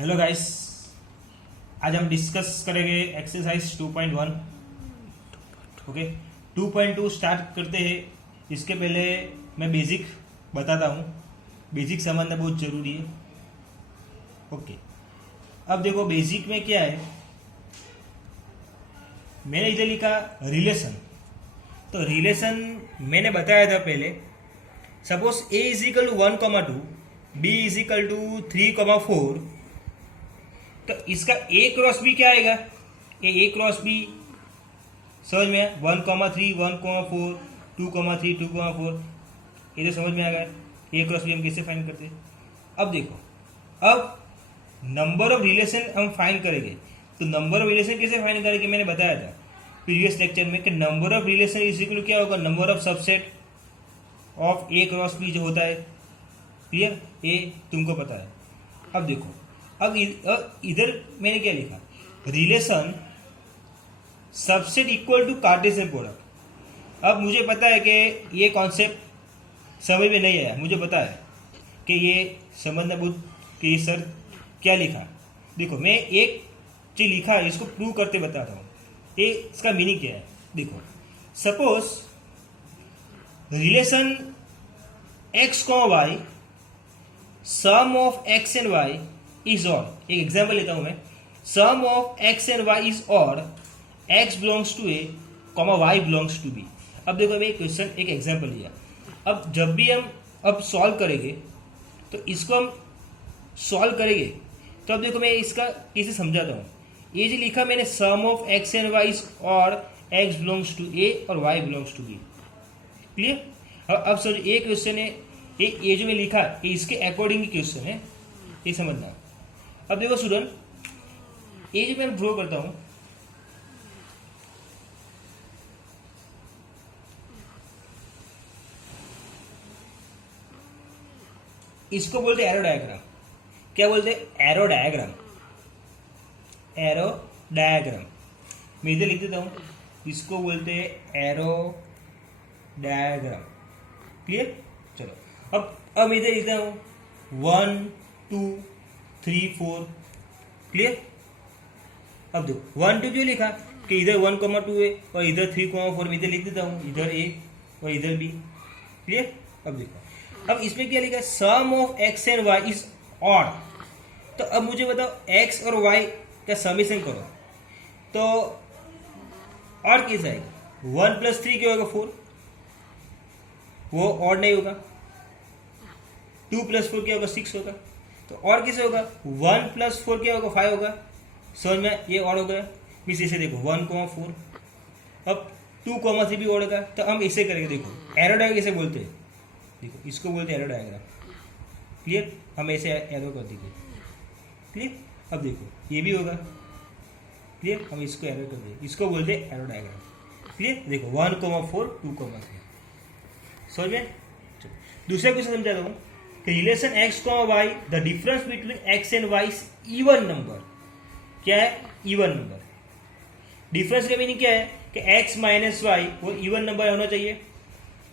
Hello guys, आज हम discuss करेंगे एक्सरसाइज 2.1। ओके, 2.2 स्टार्ट करते हैं। इसके पहले मैं बेसिक बताता हूँ। बेसिक समझना बहुत ज़रूरी है। ओके, अब देखो बेसिक में क्या है। मैंने इधर लिखा रिलेशन। तो रिलेशन मैंने बताया था पहले। Suppose A is equal to 1,2, B is equal to 3,4। तो इसका ए क्रॉस बी क्या आएगा? ए क्रॉस बी समझ में आया? 1,3, 1,4, 2,3, 2,4। ये तो समझ में आ गया। ए क्रॉस बी हम कैसे फाइंड करते हैं? अब देखो, अब नंबर ऑफ रिलेशन हम फाइंड करेंगे। तो नंबर ऑफ रिलेशन कैसे फाइंड करेंगे? मैंने बताया था प्रीवियस लेक्चर में कि number of relation is equal क्या होगा? Number of subset of A cross B जो होता है। क्लियर? ए तुमको पता है। अब देखो, अब इधर मैंने क्या लिखा? Relation subset equal to cartesian product. अब मुझे पता है कि ये कॉन्सेप्ट समझ में नहीं आया। मुझे पता है कि ये समझना बहुत कि सर क्या लिखा। देखो, मैं एक चीज लिखा है, इसको प्रूव करते बता रहा हूँ। ये इसका मीनिंग क्या है? देखो, सपोज रिलेशन एक्स को y, sum of x and y is odd. एक एग्जाम्पल लेता हूं मैं। Sum of x and y is odd, x belongs to a comma y belongs to b. अब देखो, मैं क्वेश्चन एक एग्जाम्पल लिया। अब जब भी हम अब सॉल्व करेंगे तो इसको हम सॉल्व करेंगे तो अब देखो मैं इसका कैसे समझाता हूँ। ये जो लिखा मैंने, sum of x and y is odd, x belongs to a और y belongs to b. Clear? अब सर ये क्वेश्चन है, ये जो मैं लिखा ये इसके अकॉर्डिंग क्वेश्चन है, ये समझना। अब देखो स्टूडेंट, ये जो मैं ड्रॉ करता हूं, इसको बोलते एरो डायग्राम। क्या बोलते? Arrow diagram. एरो डायग्राम मैं इधर लिख देता हूं, इसको बोलते एरो डायग्राम। क्लियर? चलो, अब मैं इधर लिखता हूं 1, 2, 3, 4। क्लियर? अब देखो 1, 2 क्यों लिखा कि इधर 1,2 है और इधर 3,4 में इधर लिख देता हूँ, इधर ए और इधर बी। क्लियर? अब देखो, अब इसमें क्या लिखा? Sum of x and y is odd. तो अब मुझे बताओ, एक्स और वाई का समीशन करो तो ऑड कैसा आएगा? 1 + 3 क्या होगा? 4। वो ऑड नहीं होगा। 2 + 4 क्या होगा? 6 होगा। तो और कैसे होगा? 1 + 4 क्या होगा? 5 होगा। समझ में? ये और हो गया। मिस इसे देखो 1,4। अब 2,3 भी और होगा। तो हम इसे करेंगे। देखो, एरो डायग्राम कैसे बोलते हैं? देखो, इसको बोलते हैं एरो डायग्राम। क्लियर? हम ऐसे एरो कर देंगे। क्लियर? अब देखो, ये भी होगा। क्लियर? हम इसको एरो कर देंगे, इसको बोलते हैं एरो डायग्राम। क्लियर? देखो 1,4, 2,3। समझ में? दूसरा क्वेश्चन समझा रहा हूँ कि रिलेशन एक्स को y, the difference between x and y is even number. क्या है? Even number. डिफरेंस का मीनिंग क्या है कि x माइनस वाई वो इवन नंबर होना चाहिए।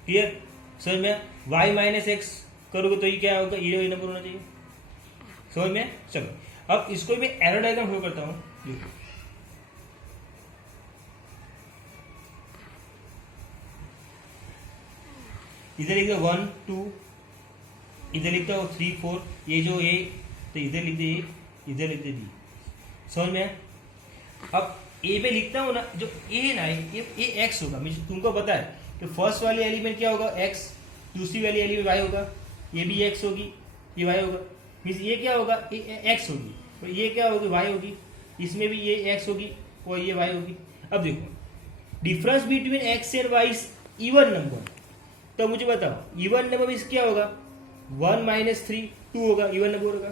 क्लियर? समझ में? y माइनस एक्स करोगे तो ये क्या होगा? इवन नंबर होना चाहिए। समझ में? चलो, अब इसको मैं एरो डायग्राम ड्रॉ करता हूँ। देखो, इधर लिखते 1, 2, इधर लिखता हूँ 3, 4। ये जो ए, तो इधर लिखते ए, इधर लिखते बी। समझ में? अब ए पे लिखता हूँ ना, जो ए है ना, ये एक्स होगा। मुझे तुमको पता है कि फर्स्ट वाली एलिमेंट क्या होगा? एक्स। दूसरी वाली एलिमेंट वाई होगा। ये भी एक्स होगी, ये वाई होगा। मीन्स ये क्या होगा? ये एक्स होगी और ये क्या होगी? वाई होगी। इसमें भी ये एक्स होगी और ये वाई होगी। अब देखो, difference between x and y is even number. तो मुझे बताओ, इवन नंबर मीन्स क्या होगा? 1 - 3 2 होगा, इवन नंबर होगा।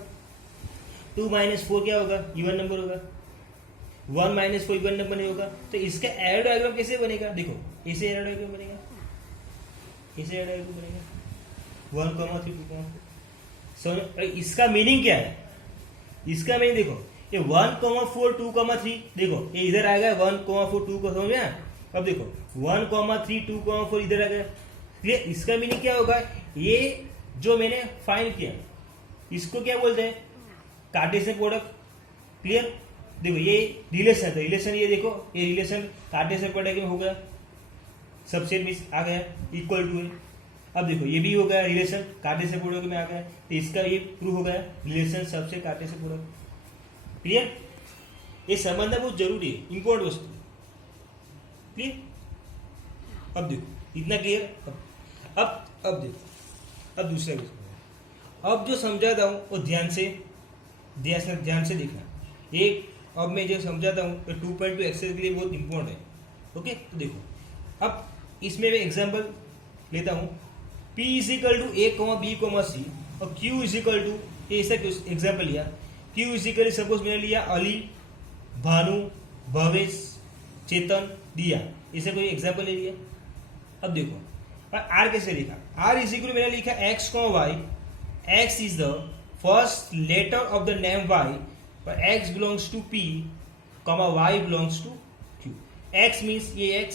2 - 4 क्या होगा? इवन नंबर होगा। 1 - 4 इवन नंबर नहीं होगा। तो इसका एरो डायग्राम कैसे बनेगा? देखो, ऐसे एरो डायग्राम बनेगा, ऐसे एरो डायग्राम बनेगा 1,3, 2,4। सो इसका मीनिंग क्या है? इसका मीनिंग देखो, ये 1,4, 2,3, देखो ये इधर आ गया 1,4, 2 को समझ में? अब देखो 1,3, 2,4 इधर आ गया। इसका मीनिंग क्या होगा? ये जो मैंने फाइंड किया इसको क्या बोलते हैं? Cartesian product. क्लियर? देखो ये रिलेशन था, रिलेशन ये देखो, ये रिलेशन कार्टेशियन प्रोडक्ट में हो गया, सबसेट में आ गया, इक्वल टू है। अब देखो ये भी हो गया रिलेशन कार्टेशियन प्रोडक्ट में आ गया, तो इसका ये प्रूव हो गया relation subset Cartesian product. Clear? ये समझना बहुत जरूरी है, इंपॉर्टेंट वस्तु। क्लियर? अब देखो इतना क्लियर। अब देखो, अब दूसरा क्वेश्चन। अब जो समझाता हूं वो ध्यान से देखना। ये अब मैं जो समझाता हूँ तो 2.2 एक्सरसाइज के लिए बहुत इंपॉर्टेंट है। ओके, तो देखो अब इसमें मैं एग्जांपल लेता हूँ। P is equal to A, B, C और Q इजिकल टू ऐसा एग्जाम्पल लिया। Q इजिकल सपोज मैंने लिया अली, भानु, भवेश, चेतन, दिया, इसे कोई एग्जाम्पल ले लिया। अब देखो R कैसे लिखा। R इजिकल मैंने लिखा X, Y। X is the first letter of the name Y, पर X belongs to P, Y belongs to Q। X means ये X,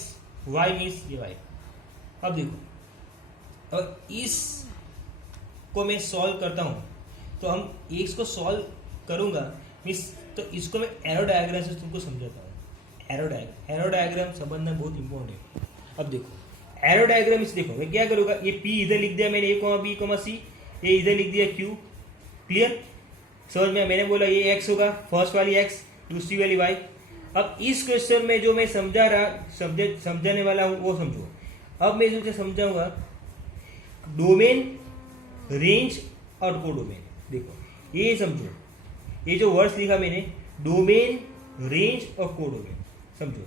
Y मीन्स ये Y। अब देखो और इस को मैं सॉल्व करता हूं, तो हम एक्स को सॉल्व करूंगा मीन्स, तो इसको मैं एरो डायग्राम से तुमको समझाता हूं। एरो डायग्राम समझना बहुत इंपॉर्टेंट है। अब देखो एरो डायग्राम इस देखो मैं क्या करूंगा, ये P इधर लिख दिया मैंने, A, B, C, ये इधर लिख दिया Q। क्लियर? समझ में? मैंने बोला ये X होगा, फर्स्ट वाली X, दूसरी वाली Y। अब इस क्वेश्चन में जो मैं समझाने वाला हूं वो समझो। अब मैं तुमसे समझाऊंगा डोमेन, रेंज और कोडोमेन। देखो ये समझो, ये जो वर्ड्स लिखा मैंने, डोमेन, रेंज और कोडोमेन, समझो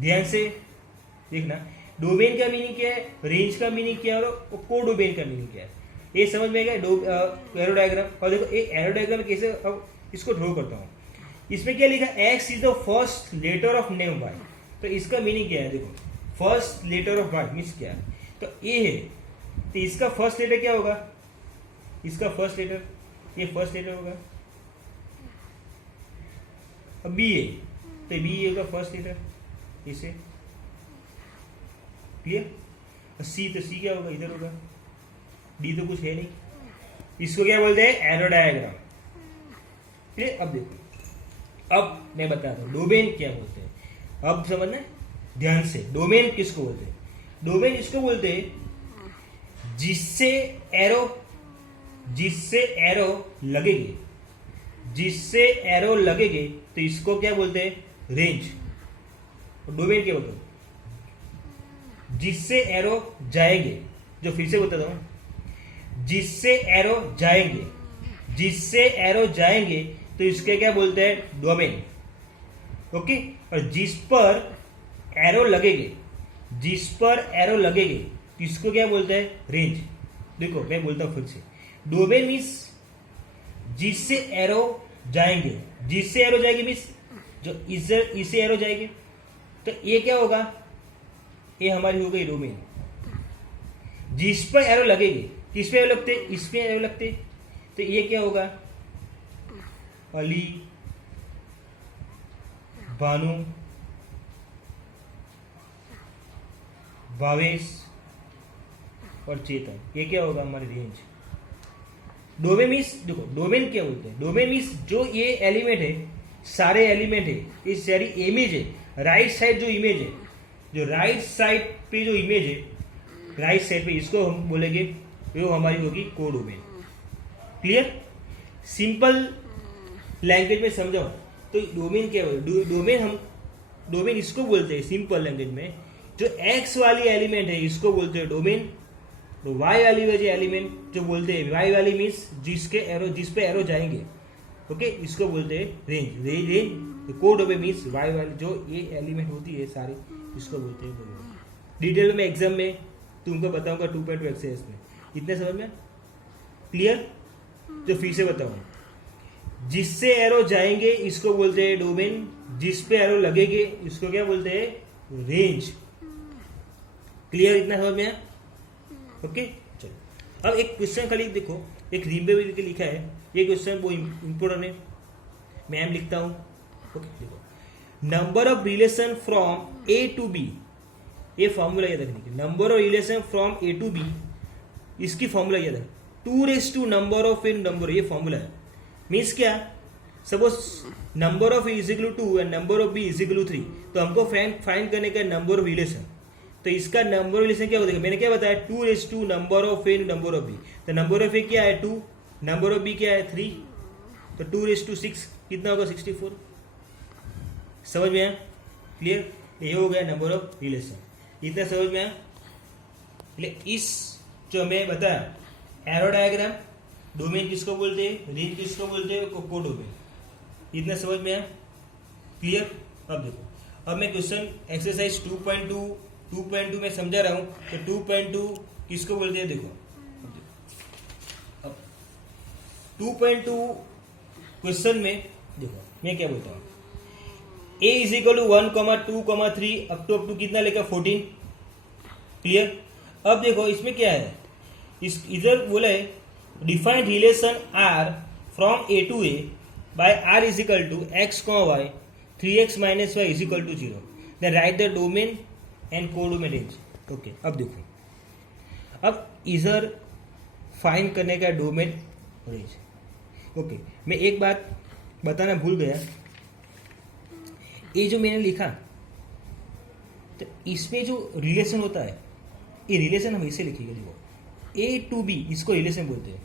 ध्यान से देखना। डोमेन का मीनिंग क्या है, रेंज का मीनिंग क्या है और कोडोमेन का मीनिंग क्या है, ये समझ में आएगा। Arrow diagram. और देखो एक एरो डायग्राम कैसे अब इसको ड्रॉ करता हूँ। इसमें क्या लिखा, x is the first letter of name y, तो इसका मीनिंग क्या है। देखो first letter of y means क्या है, तो ए है, तो इसका फर्स्ट लेटर क्या होगा, इसका फर्स्ट लेटर, ये फर्स्ट लेटर होगा। अब बी है, तो बी होगा फर्स्ट लेटर, इसे क्लियर। सी, तो सी क्या होगा, इधर होगा। डी तो कुछ है नहीं, इसको क्या बोलते हैं, एरो डायग्राम। क्लियर? अब देखो, अब मैं बताता हूं डोमेन क्या बोलते हैं। अब समझना ध्यान से, डोमेन किसको बोलते हैं। डोमेन इसको बोलते हैं जिससे एरो लगेंगे, तो इसको क्या बोलते हैं, रेंज। डोमेन क्या बोलते हैं, जिससे एरो जाएंगे, जो फिर से बताता हूं, जिससे एरो जाएंगे तो इसके क्या बोलते हैं, डोमेन। ओके, और जिस पर एरो लगेंगे इसको क्या बोलते हैं, रेंज। देखो मैं बोलता हूं फिर से, डोमेन मीन्स जिससे एरो जाएंगे, मीन्स जो इससे एरो जाएंगे, तो ये क्या होगा, ये हमारी हो गई डोमेन। जिस पर एरो लगेंगे, किस पे एरो लगते, इस पे एरो लगते, तो ये क्या होगा, अली, भानु, भावेश और चेतन, ये क्या होगा, हमारी रेंज। डोमेन मीन्स, देखो डोमेन क्या बोलते हैं, डोमेन मीन्स जो ये एलिमेंट है, सारे एलिमेंट है, ये सारी इमेज है, राइट साइड जो इमेज है, जो राइट साइड पे जो इमेज है, राइट साइड पे, इसको हम बोलेंगे, वो हमारी होगी कोडोमेन। क्लियर? सिंपल लैंग्वेज में समझाओ तो डोमेन क्या है, डोमेन इसको बोलते हैं सिंपल लैंग्वेज में, जो एक्स वाली एलिमेंट है इसको बोलते हैं डोमेन, तो वाई वाली वजह एलिमेंट जो बोलते हैं, वाई वाली मीन्स जिस पे एरो जाएंगे, ओके, इसको बोलते हैं रेंज। कोडोमेन मीन्स वाई वाली जो ये एलिमेंट होती है सारे, इसको बोलते हैं डोमेन। डिटेल में एग्जाम में तुमको बताऊंगा 2.2 एक्सरसाइज में, इतने समझ में क्लियर। तो फिर से बताऊं, जिससे एरो जाएंगे इसको बोलते हैं डोमेन, जिस पे एरो लगेंगे इसको क्या बोलते हैं, रेंज। क्लियर? इतना समझ में? ओके, चलो अब एक क्वेश्चन खाली देखो, एक रिम्बे में लिखा है, ये क्वेश्चन वो इंपोर्टेंट है, मैं लिखता हूं। ओके, देखो, number of relation from A to B, ये फॉर्मूला याद रखने की, number of relation from A to B, इसकी फॉर्मूला याद है, 2 raised to number of in number, ये फॉर्मूला है। मीन्स क्या, suppose number of A is equal to 2 and number of B is equal to 3, तो हमको फाइंड करने का नंबर ऑफ रिलेशन, तो इसका नंबर ऑफ रिलेशन क्या होगा, मैंने क्या बताया 2 number of A number of B, तो नंबर ऑफ ए क्या है 2, नंबर ऑफ बी क्या है 3, तो 2 6 कितना होगा 64। समझ में आया, क्लियर, ये हो गया नंबर ऑफ रिलेशन, इतना समझ में आया। इस जो हमें बताया एरो डायग्राम, डोमेन किसको बोलते हैं, रेंज किसको बोलते हैं, को डोमेन, इतना समझ में आया, क्लियर। अब देखो, अब मैं क्वेश्चन एक्सरसाइज 2.2 में समझा रहा हूं, तो 2.2 किसको बोलते हैं, देखो अब 2.2 क्वेश्चन में देखो मैं क्या बोलता हूं, a is equal to 1, 2, 3 up to कितना लेकर 14, क्लियर। अब देखो इसमें क्या है, इस इधर बोला है defined relation R from A to A by R is equal to x y 3x minus y is equal to 0, then write the domain and codomain range. Okay, अब देखो, अब इधर फाइंड करने का डोमेन रेंज। ओके, मैं एक बात बताना भूल गया, ये जो मैंने लिखा, तो इसमें जो रिलेशन होता है, ये रिलेशन हम इसे लिखेंगे, देखो ए टू बी इसको रिलेशन बोलते हैं,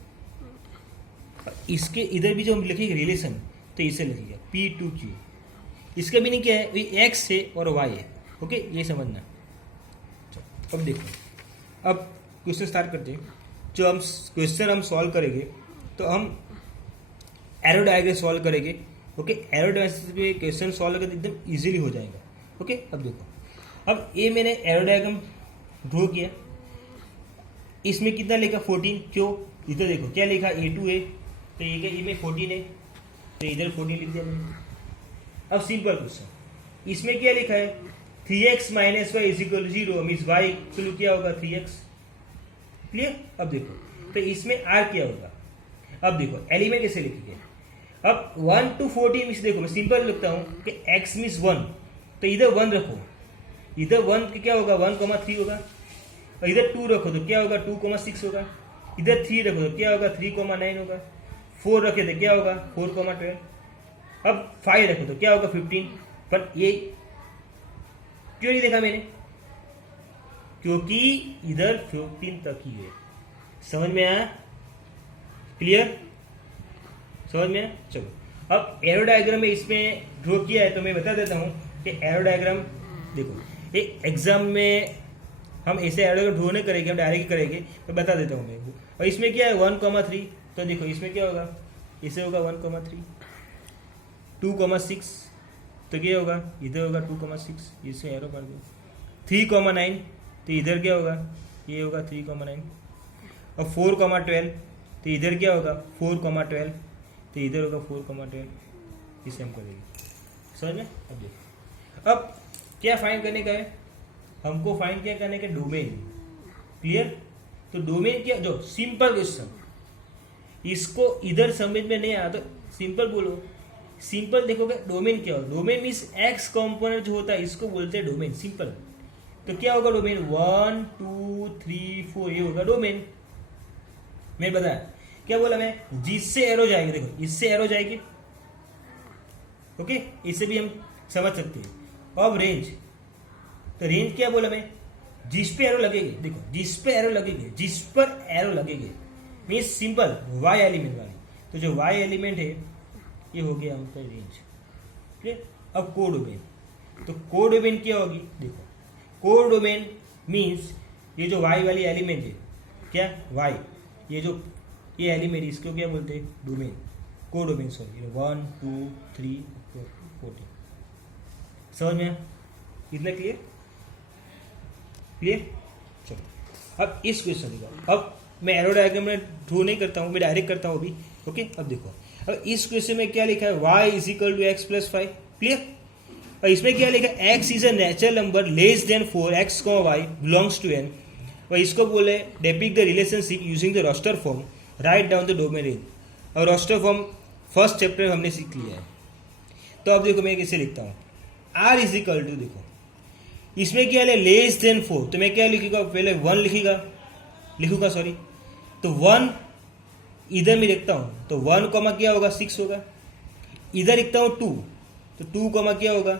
इसके इधर भी जो हम लिखेंगे रिलेशन, तो इसे लिखेंगे पी टू क्यू, इसका मीनिंग क्या है, ये एक्स है और वाई है। ओके, ये समझना। अब देखो, अब क्वेश्चन स्टार्ट करते हैं। जो हम क्वेश्चन हम सॉल्व करेंगे, तो हम एरो डायग्राम सॉल्व करेंगे। ओके, एरो डायग्राम पे क्वेश्चन सॉल्व करेंगे तो एकदम इजीली हो जाएगा। ओके, अब देखो, अब ये मैंने एरो डायग्राम ड्रॉ किया, इसमें कितना लिखा 14, क्यों, इधर देखो क्या लिखा ए टू ए, तो ये क्या, ये में 14 है, तो इधर 14 लिख दिया मैंने। अब सिंपल क्वेश्चन, इसमें क्या लिखा है 3x minus y is equal to 0, means y equal क्या होगा 3x, क्लियर। अब देखो, तो इसमें r क्या होगा, अब देखो एलिमेंट कैसे लिखेंगे, अब 1 to 14 मीन्स देखो मैं सिंपल लिखता हूँ कि x मीन्स 1, तो इधर 1 रखो, इधर 1 क्या होगा 1,3 होगा, और इधर 2 रखो तो क्या होगा 2,6 होगा, इधर 3 रखो तो क्या होगा 3,9 होगा, 4 रखे तो क्या होगा 4,12, अब 5 रखो तो क्या होगा 15। पर ये क्यों नहीं देखा मैंने, क्योंकि इधर 15 तक ही है। समझ में आया, क्लियर, समझ में आया। चलो, अब एरो डायग्राम में इसमें ड्रॉ किया है, तो मैं बता देता हूँ कि एरो डायग्राम देखो, ये एग्जाम में हम ऐसे एरो डायग्राम ड्रॉ नहीं करेंगे, हम डायरेक्ट करेंगे, तो बता देता हूँ मैं। और इसमें क्या है 1,3, तो देखो इसमें क्या होगा, इसे होगा 1,3, 2,6, तो क्या होगा इधर होगा 2,6, इसे एरो कर दो, 3,9, तो इधर क्या होगा, ये होगा 3,9, और 4,12, तो इधर क्या होगा 4,12, तो इधर होगा 4,12, इसे हम करेंगे। समझ में। अब देखो, अब क्या फाइंड करने का है, हमको फाइंड क्या करने का, डोमेन, क्लियर। तो डोमेन क्या, जो सिंपल क्वेश्चन, इसको इधर समझ में नहीं आया तो सिंपल बोलो, सिंपल देखोगे डोमेन क्या होगा, डोमेन मीन्स एक्स कंपोनेंट जो होता है इसको बोलते हैं डोमेन, सिंपल। तो क्या होगा डोमेन, 1 2 3 4, ये होगा डोमेन। मैं बताया क्या बोला मैं, जिससे एरो जाएगी, देखो इससे एरो जाएगी, ओके, इससे भी हम समझ सकते हैं। अब रेंज, तो रेंज क्या बोला मैं, जिस पे एरो लगेगी, देखो जिस पे एरो लगेगी, जिस पर एरो लगेगी मीन्स सिंपल वाई एलिमेंट वाली, तो जो वाई एलिमेंट है ये हो गया हमका रेंज, ठीक। अब को डोमेन, तो को डोमेन क्या होगी, देखो को डोमेन मीन्स ये जो वाई वाली एलिमेंट है, क्या वाई, ये जो ये एलिमेंट इसको क्या बोलते हैं, डोमेन, को डोमेन, सॉरी 1 2 3 14। समझ में, इतना क्लियर, क्लियर। चलो, अब इस क्वेश्चन का, अब मैं एरो डायग्राम में ड्रॉ नहीं करता हूँ, मैं डायरेक्ट करता हूँ अभी। ओके, अब देखो, अब इस क्वेश्चन में क्या लिखा है, y is equal to x plus 5, clear. और इसमें क्या लिखा है, x is a natural number less than 4, x y belongs to n, और इसको बोले depict the relationship using the roster form, write down the domain range. और roster form first chapter हमने सीख लिया है। तो अब देखो मैं कैसे लिखता हूँ, r इज इक्वल टू, देखो इसमें क्या है लेस देन 4, तो मैं क्या लिखूंगा, पहले 1 लिखूंगा, सॉरी, तो 1 इधर मैं लिखता हूँ तो 1 कॉमा क्या होगा 6 होगा, इधर लिखता हूँ 2 तो 2 कॉमा क्या होगा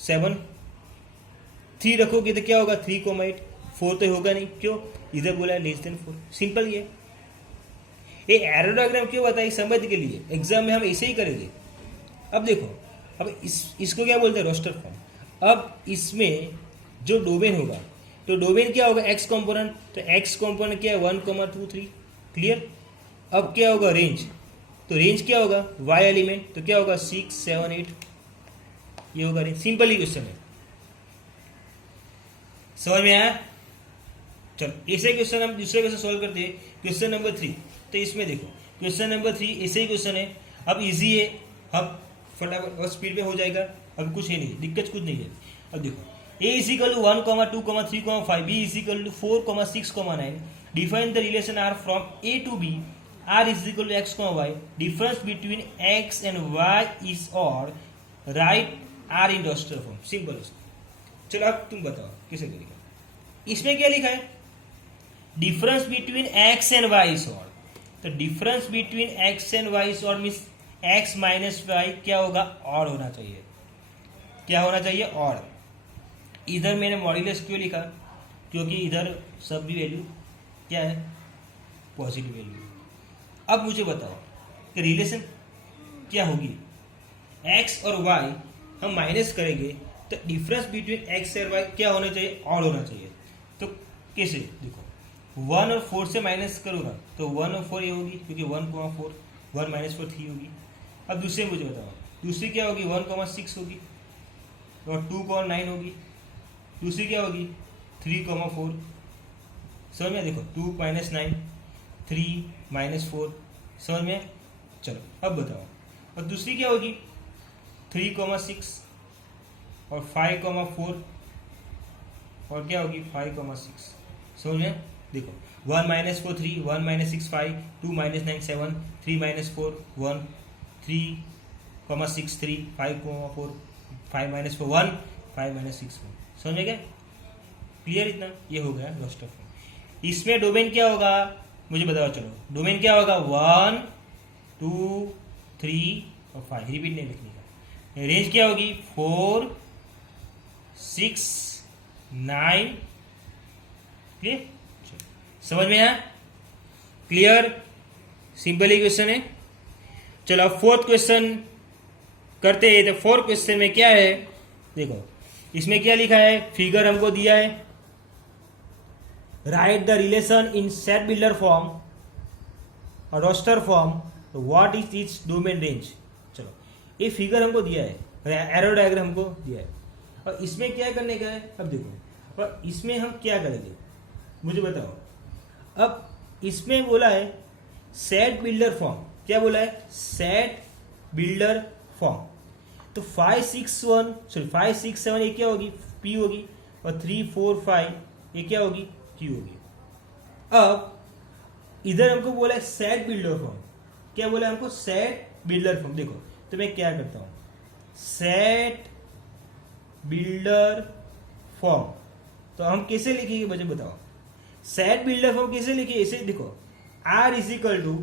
7, 3 रखोगे तो क्या होगा 3 कॉमा 8, 4 तो होगा नहीं, क्यों इधर बोला है लेस देन 4, सिंपल ये एरो डायग्राम क्यों बताइए समझ के लिए, एग्जाम में हम ऐसे ही करेंगे। अब देखो, अब इसको क्या बोलते हैं रोस्टर फॉर्म। अब इसमें जो डोमेन होगा तो डोमेन क्या होगा एक्स कॉम्पोनेंट, तो एक्स कॉम्पोनेंट क्या है 1, 2, 3, क्लियर। अब क्या होगा रेंज, तो रेंज क्या होगा वाई एलिमेंट, तो क्या होगा 6, 7, 8, ये होगा रेंज। सिंपल ही क्वेश्चन है, समझ में आया। चलो ऐसे क्वेश्चन हम दूसरे क्वेश्चन सॉल्व करते हैं। क्वेश्चन नंबर 3, तो इसमें देखो क्वेश्चन नंबर 3 ऐसे ही क्वेश्चन है। अब इजी है, अब फटाफट और स्पीड में हो जाएगा, अब कुछ है नहीं, दिक्कत कुछ नहीं है। अब देखो a is equal to 1, 2, 3, 5, b is equal to 4, 6, 9, define the relation r from a to b, r is equal to x, y, difference between x and y is or write r in roster form, simple है। चलो अब तुम बताओ कैसे करेगा। इसमें क्या लिखा है difference between x and y is और, तो difference between x and y is और मीन्स x माइनस वाई क्या होगा और होना चाहिए, क्या होना चाहिए और। इधर मैंने मॉड्यूलस क्यों लिखा, क्योंकि इधर सब भी वैल्यू क्या है पॉजिटिव वैल्यू। अब मुझे बताओ कि रिलेशन क्या होगी, x और y हम माइनस करेंगे तो डिफरेंस बिटवीन x और y क्या होना चाहिए और होना चाहिए। तो कैसे देखो 1 और 4 से माइनस करूँगा तो 1 और 4 ये होगी, क्योंकि 1, 4 1 माइनस 4 3 होगी। अब दूसरे मुझे बताओ, दूसरी क्या होगी 1, 6 होगी और 2, 9 होगी। दूसरी क्या होगी 3, 4, समझ में, देखो 2 माइनस 9, 3 माइनस 4, समझ में। चलो अब बताओ, और दूसरी क्या होगी 3, 6 और 5, 4 और क्या होगी 5, 6, समझ में। देखो 1 minus 4 3, 1 minus 6 5, 2 minus 9 7, 3 minus 4 1, 3, 6 3, 5, 4, 5 minus 4 1, 5 minus 6 1, समझ में क्या, क्लियर इतना, ये हो गया रोस्टर फॉर्म। इसमें डोमेन क्या होगा मुझे बताओ, चलो डोमेन क्या होगा 1, 2, 3 और 5, रिपीट नहीं लिखने का। रेंज क्या होगी 4, 6, 9, क्लियर, समझ में आया, क्लियर, सिंपल ही क्वेश्चन है। चलो अब फोर्थ क्वेश्चन करते हैं। तो फोर्थ क्वेश्चन में क्या है देखो, इसमें क्या लिखा है, फिगर हमको दिया है, right the relation in set builder form और roster form, what is its domain range. चलो ये फिगर हमको दिया है, एरो डायग्राम हमको दिया है, और इसमें क्या करने का है। अब देखो और इसमें हम क्या करेंगे मुझे बताओ। अब इसमें बोला है सेट बिल्डर फॉर्म, क्या बोला है सेट बिल्डर फॉर्म, तो 5, 6, 7 ये क्या होगी P होगी, और 3, 4, 5 ये क्या होगी Q होगी। अब इधर हमको बोला है सेट बिल्डर फॉर्म, क्या बोला है हमको सेट बिल्डर फॉर्म। देखो तो मैं क्या करता हूं सेट बिल्डर फॉर्म, तो हम कैसे लिखेंगे मुझे बताओ। सेट बिल्डर फॉर्म कैसे लिखे, ऐसे देखो R is equal to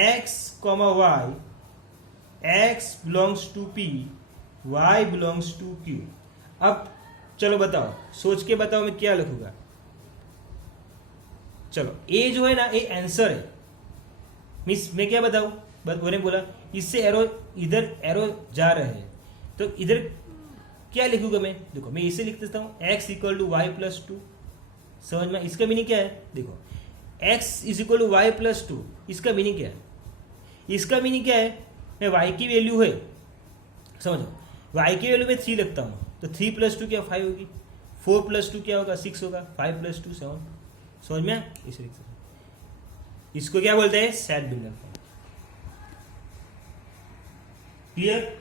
x, y, x belongs to P, y belongs to Q। अब चलो बताओ, सोच के बताओ मैं क्या लिखूंगा। चलो ए जो है ना ये आंसर है, मिस मैं क्या बताऊं, बस मैंने बोला इससे एरो इधर एरो जा रहे हैं, तो इधर क्या लिखूंगा मैं, देखो मैं इसे लिख देता हूं x equal to y plus 2, समझ में। इसका मीनिंग क्या है देखो x is equal to y plus 2, इसका मीनिंग क्या है, इसका मीनिंग क्या है, मैं y की वैल्यू है समझो, y की वैल्यू में 3 लगता हूँ, तो 3 प्लस 2 क्या 5 होगी, 4 प्लस 2 क्या होगा 6 होगा, 5 प्लस 2 7, समझ में इसे लिख सकते हैं। इसको क्या बोलते हैं सेट बिल्डर फॉर्म, क्लियर,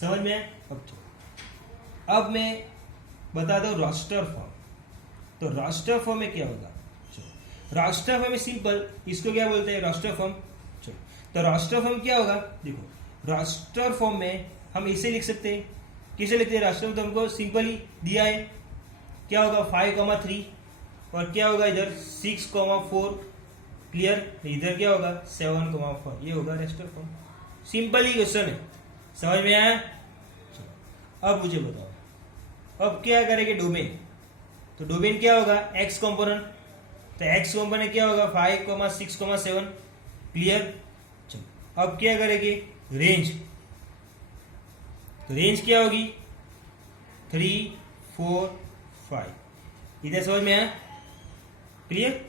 समझ में। अब मैं बताता हूँ रास्टर फॉर्म। तो रास्टर फॉर्म में क्या होगा, रास्टर फॉर्म में सिंपल, इसको क्या बोलते हैं रास्टर फॉर्म। चलो तो रास्टर फॉर्म क्या होगा, देखो रास्टर फॉर्म में हम इसे लिख सकते हैं, कैसे लिखते हैं रास्टर फॉर्म, तो हमको सिंपल ही दिया है, क्या होगा 5, 3 और क्या होगा इधर 6, 4 क्लियर? इधर क्या होगा 7,4 ये होगा रेस्टर फॉर्म। सिंपल ही क्वेश्चन है, समझ में आया? चलो, अब मुझे बताओ अब क्या करेंगे डोमेन। तो डोमेन क्या होगा एक्स कंपोनेंट, तो एक्स कंपोनेंट क्या होगा 5,6,7 क्लियर? चलो अब क्या करेंगे रेंज, तो रेंज क्या होगी 3, 4, 5 इधर समझ में आया? क्लियर?